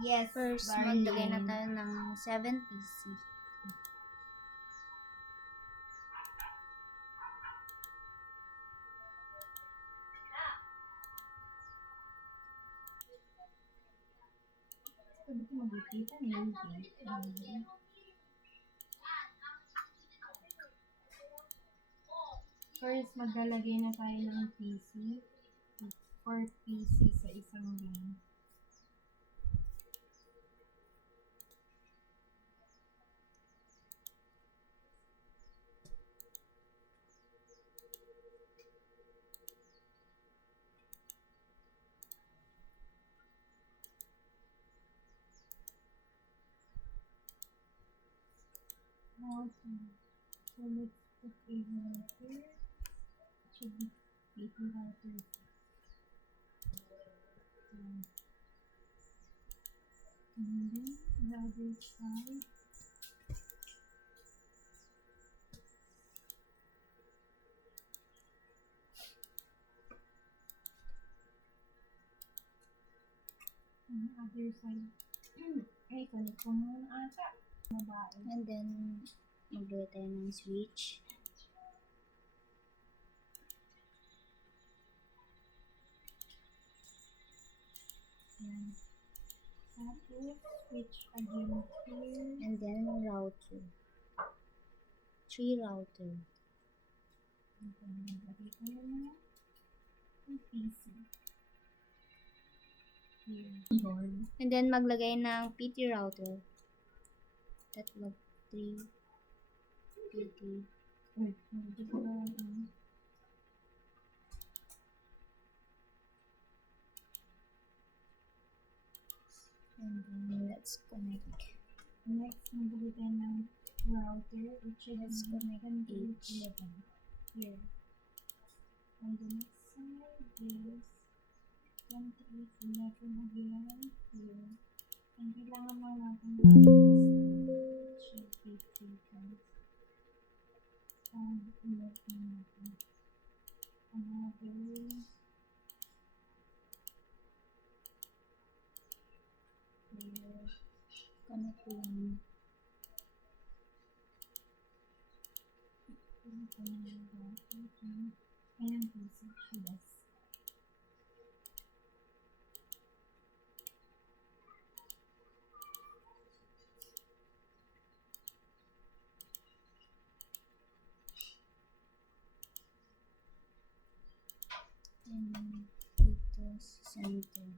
Yes, First, darling. maglagay na tayo ng 7 PC. Sabi ko magkikita na yun. First, maglalagay na tayo ng PC. 4 PC sa isang game. Okay. So let's put a router. It should be PC router. And then the other side. And the other side. Ay, connect ko muna ata. Babae. And then, maglagay tayo ng switch. Yan. Tapos, switch again here. And then, router. 3 router. And then, maglagay ko na ng PC. Here. And then, maglagay ng PT router. Tatlo, 3 PT. Wait, hindi ko na And then, let's connect. next, magbigay tayo ng router, which is Let's connect H. 11 here. And the next side is 2811 again here. And kailangan lang natin mag-test. Should be 3 times. And ilagay natin another here. Connect lang. Ayan po si Chidas. And ito, center.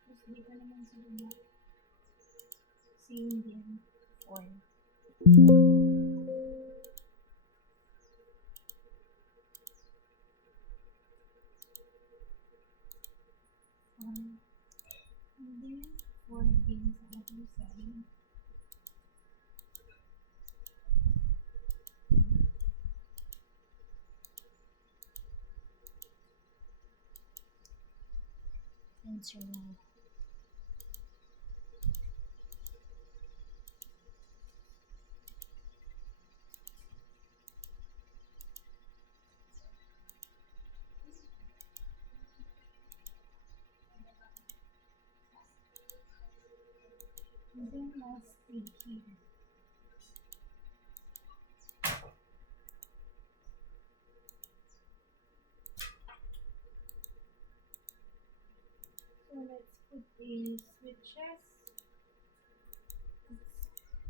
Tapos dito naman sa baba. Same din. 4. And then 4 again sa other side. Sensor light. And then lastly here. So let's put the switches. It's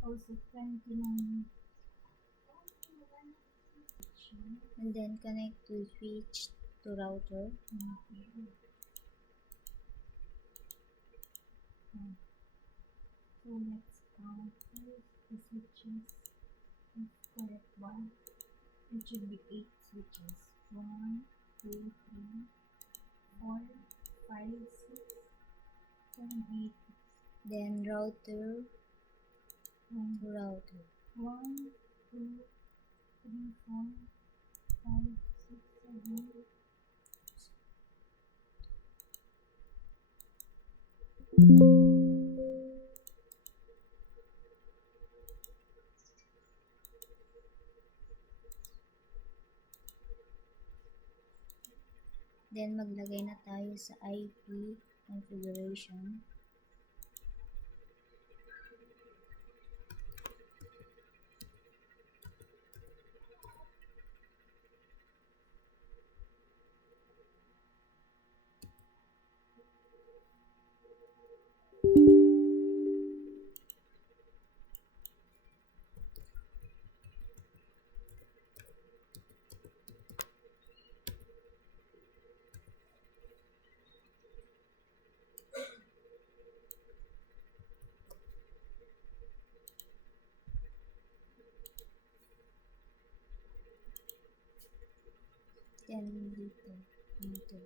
also 29. And then, connect to switch to router. Okay. So let's count first the switches. Let's correct one. It should be 8 switches. 1, 2, 3, 4, 5, 6, 7, 8. Then, router One, to router. 1, 2, 3, 4, 5, 6, 7, Then maglagay na tayo sa IP configuration. Then dito, dito.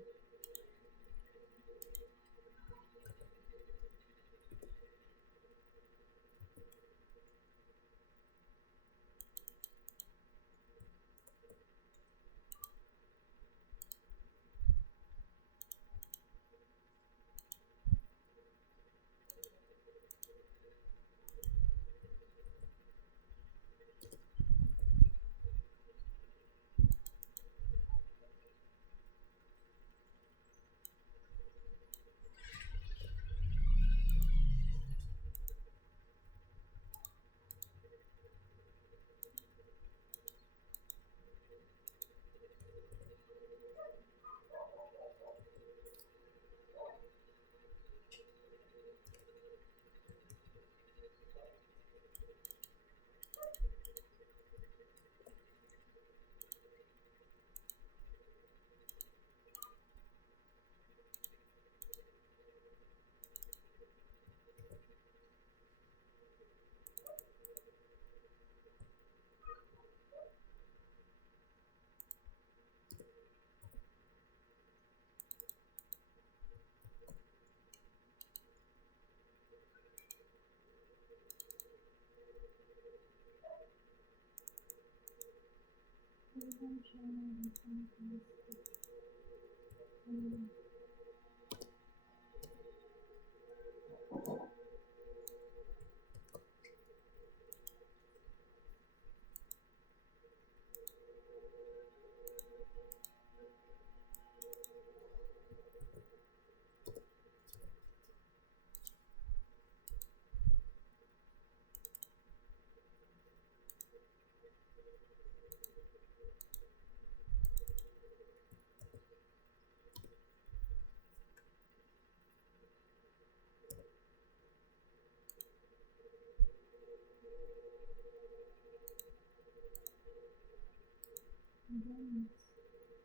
And then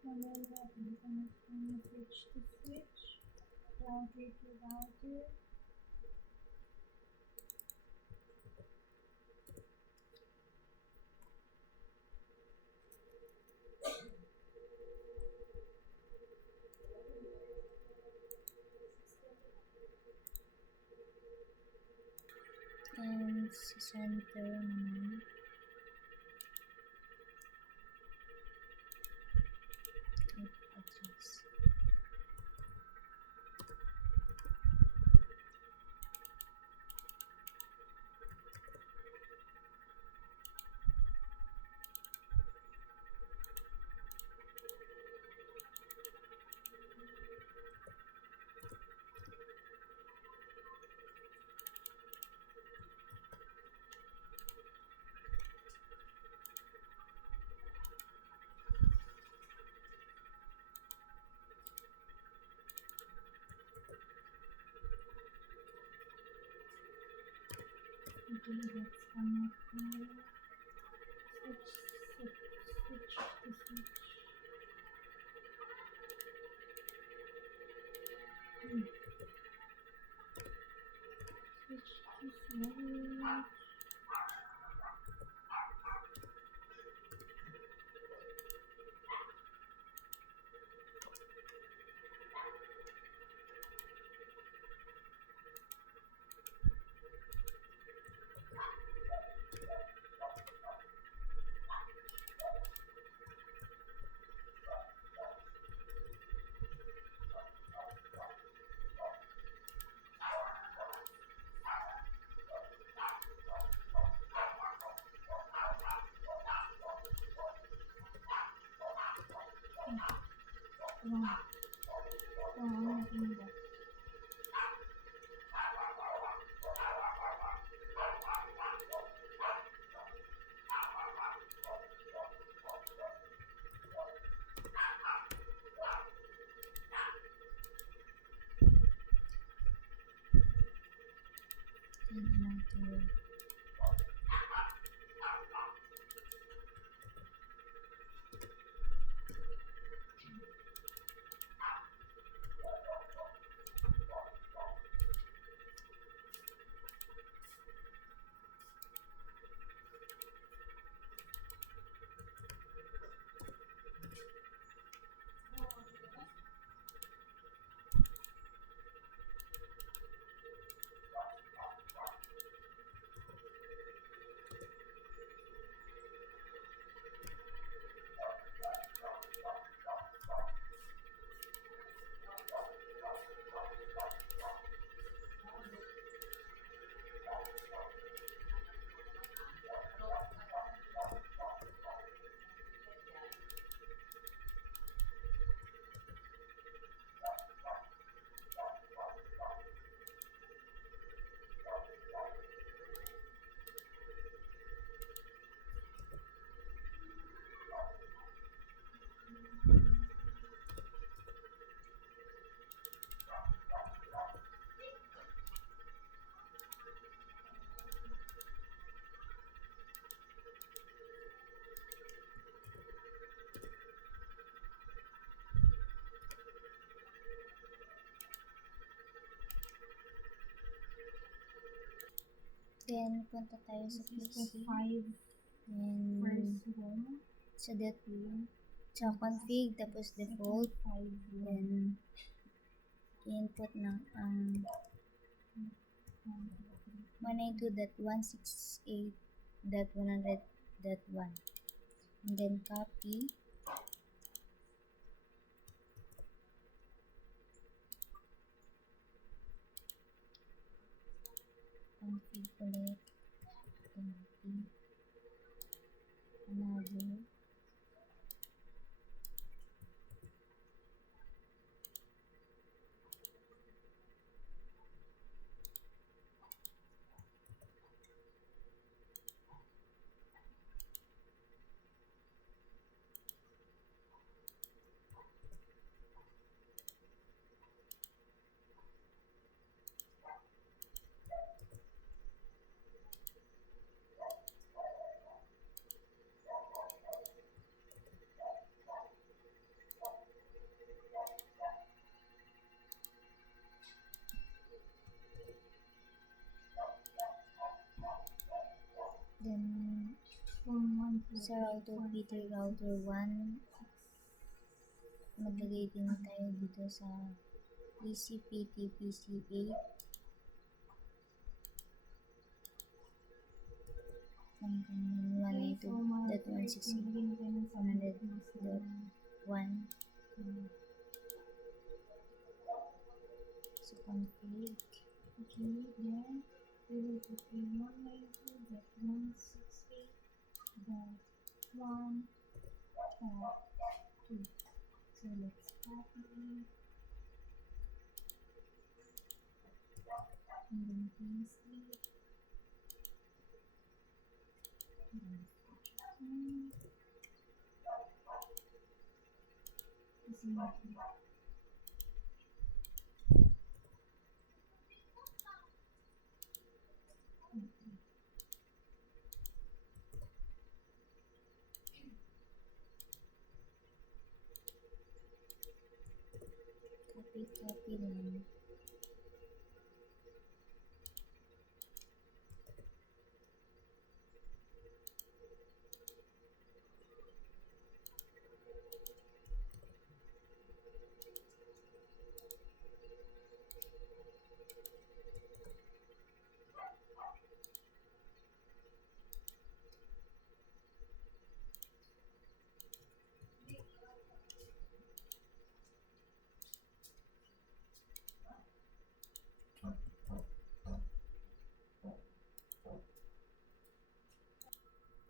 remember that you can switch to switch, router to router. And sa center naman. Adjust. Okay, let's connect now. Switch to switch. Switch to switch. Yan. Ano natin ba? Then router. Then, punta tayo sa This is PC. the 5 And, first room. sa sa config, tapos default. 5 room. Then, input ng 192.168.100.1. And then, copy. Config ulit. Copy. Another. Then, sa router P3, router 1, maglagay din tayo dito sa ECPT PC8. Ang 192.168.100.1. So, config. Okay, then we will put in 192.168.1.2. So let's copy it. And then paste it. Copy lang.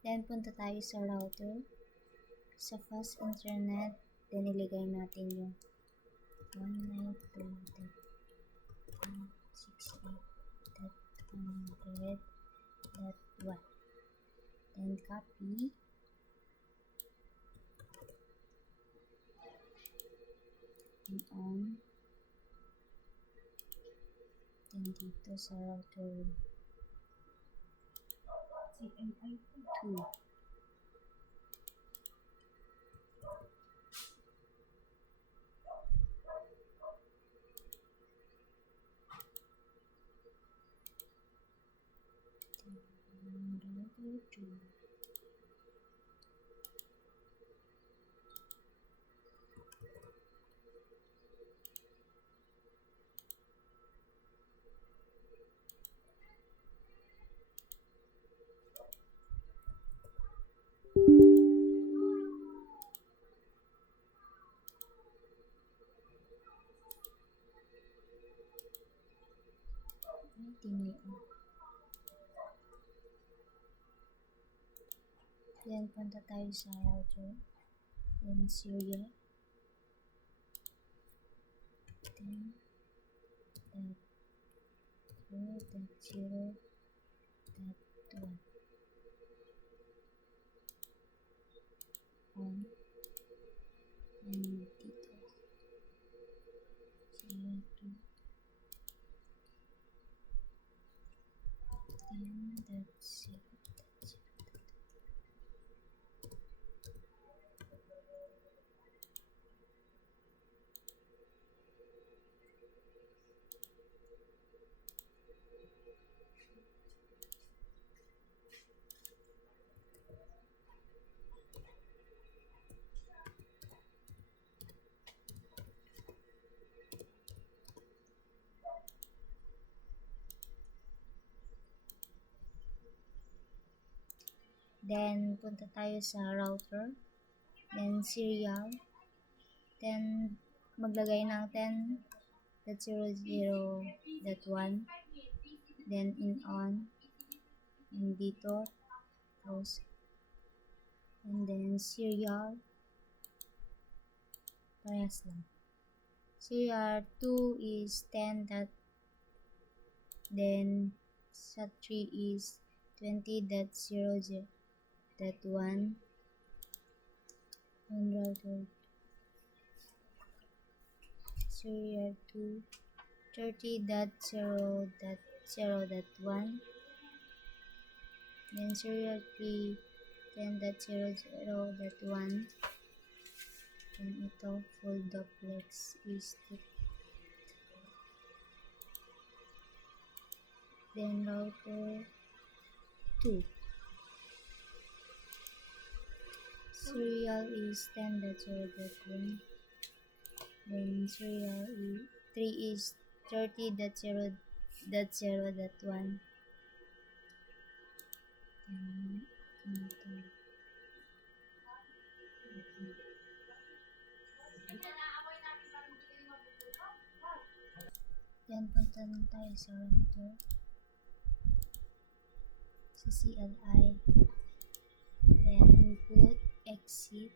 Then, punta tayo sa router. Sa fast internet, Then iligay natin yung 192.168.100.1. Then copy. And on. Then dito sa router CMI 2. Router 2. Then punta tayo sa router. Then serial. Then .0.0.1. On. And dito. 02. Then that's it. Then punta tayo sa router. Then serial. Then maglagay ng 10.00.1. Then in on. And dito. Close. And then serial. Parehas lang. Serial 2 is 10. Then sa 3 is 20.00.1. And router serial 2 30.0.0.1. Then serial 3 10.00.1. Then ito full duplex is 2. Then router 2 serial is 10.0.1. Then serial 3 is 30.0.0.1. Then punta na tayo sa router. Sa CLI. Then input, exit.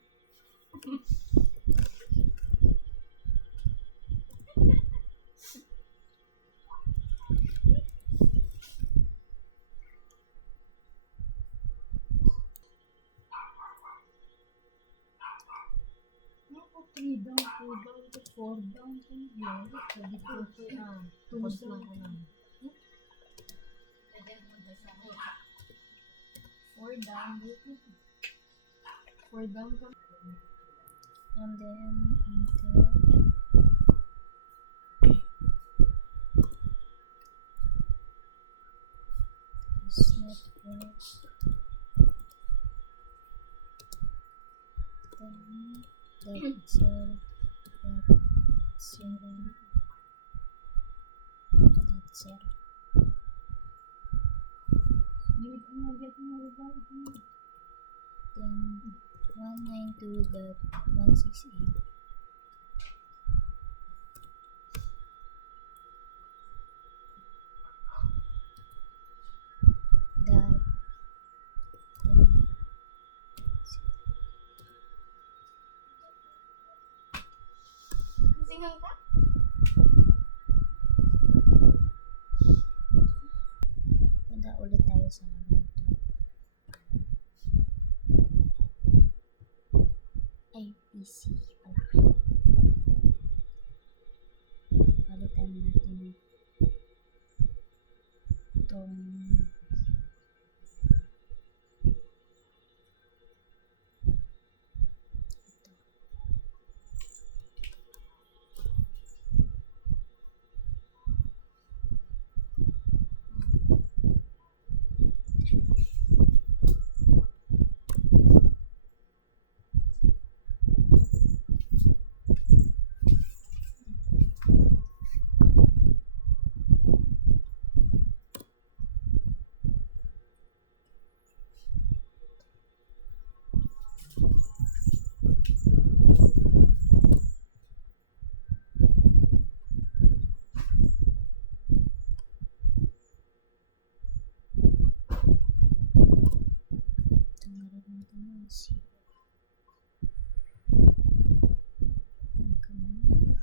Ako 3 down, 2 down, to 4 down. Yun. Sabi ko, 2 down. Four down. 4 down ka. And then enter. This network. Then that's zero. You will get more revive. Then 192.168. That Testingan ka? Punta ulit tayo sa router. Ay, PC pala. Palitan natin itong tanggalin natin yung zero. Nagkamali.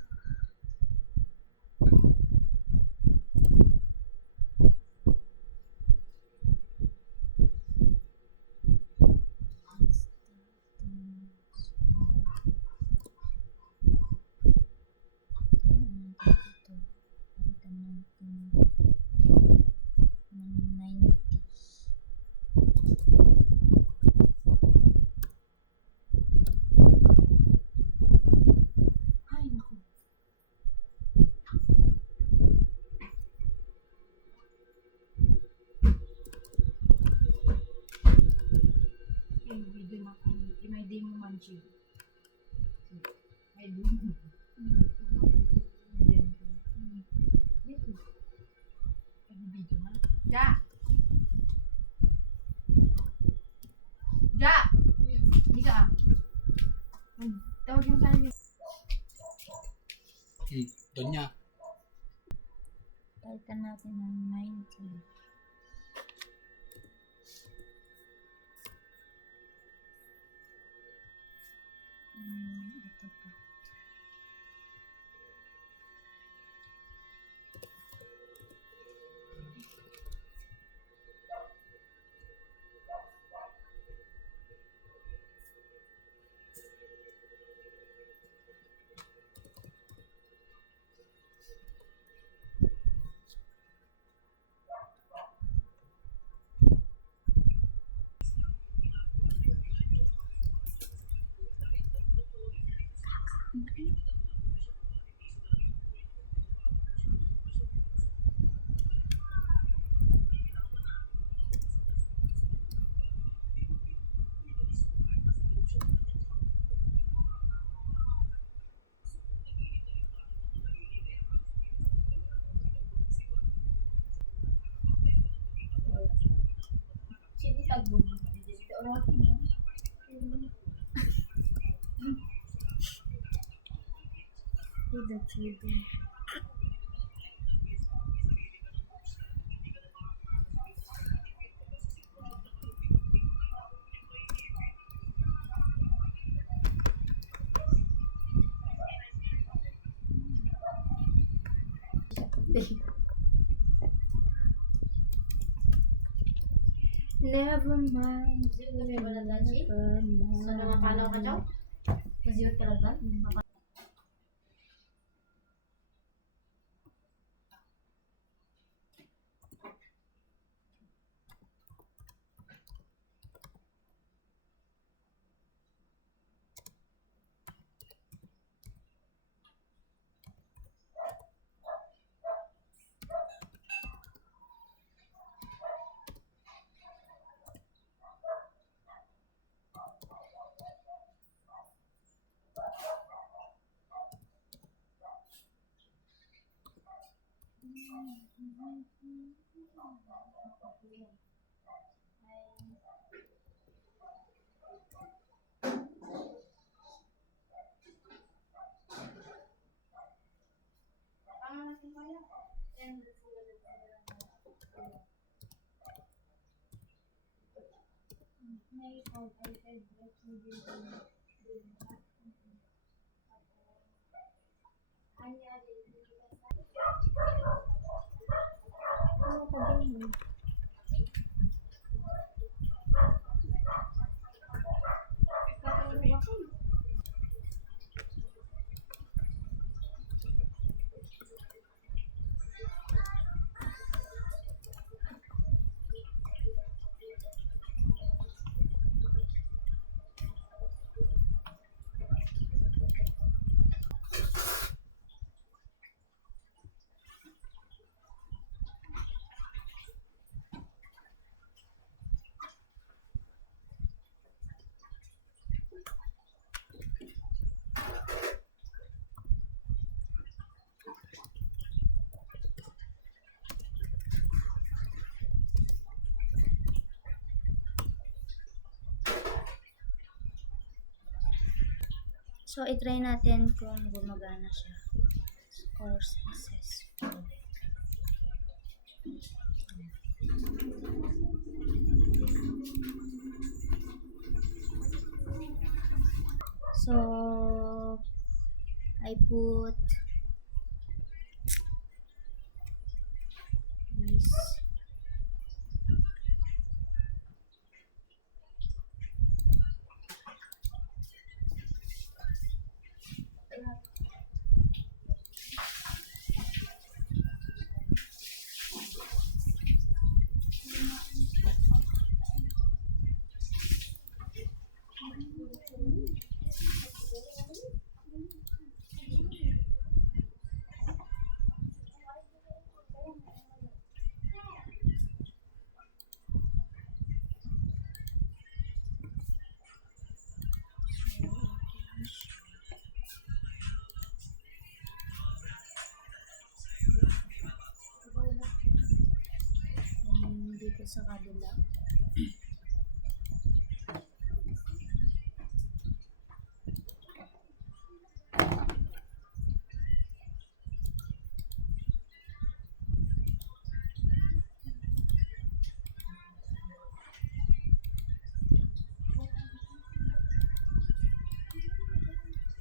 Palitan natin ng 90. Ay, naku. Yung video na kung may demo man siya. May demo. Dito. Ay, video na. Ja! Ja! Hindi ka ah. Tawag yung sana niyo. Doon niya. Palitan natin ng 90. Ito pa. Sini tagbo. Dito orang ini. Ida chido. Never mind. Never mind. Sa nakapalaw ka daw? Kasiyot ka lang ba? Ano pa din eh? Kakaiba ako. So, itry natin kung gumagana siya. Or successful. So, I put this. Dito sa kabila.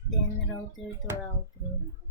Then router to router.